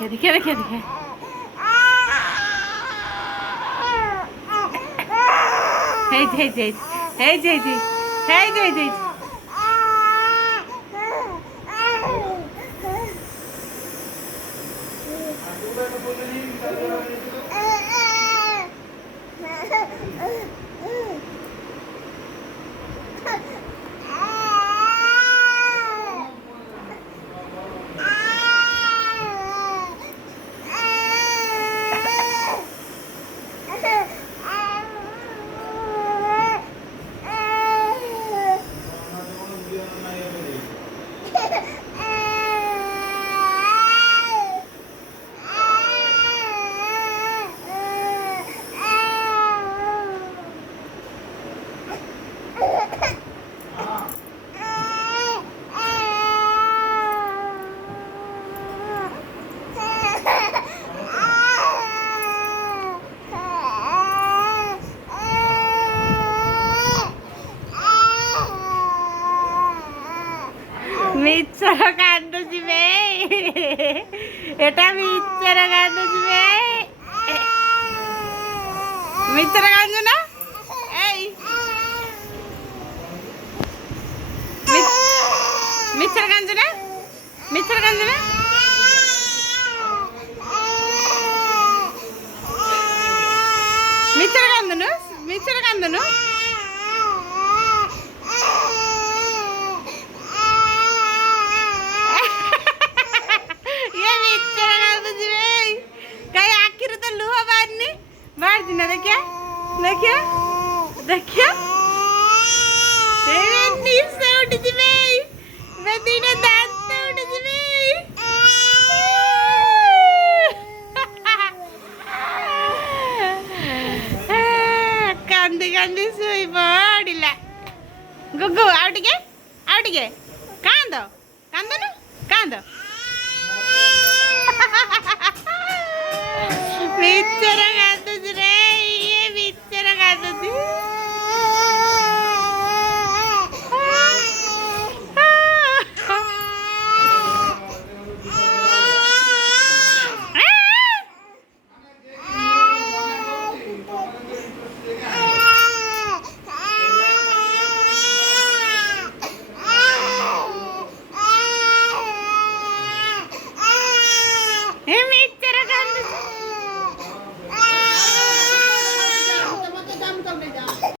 देखिए देखिए देखिए देखिए hey hey hey hey hey hey hey hey ମିଛର କାନ୍ଦୁଛି ବେ ଏଟା ମିଛର କାନ୍ଦୁଛି ବେ ମିଛର କାନ୍ଦୁ ନା ଏଇ ମିଛର କାନ୍ଦୁ ନା ମିଛର କାନ୍ଦୁ ନା ମିଛର କାନ୍ଦୁନୁ ମିଛର କାନ୍ଦୁନୁ ना देखिए देखिए देखिए नीचे उठ जिबे बेदीने दांत उठ जिबे कांदी कांदी सोई पड़िला गुगु आउटिके कांदो कांदो ना कांदो मिचरा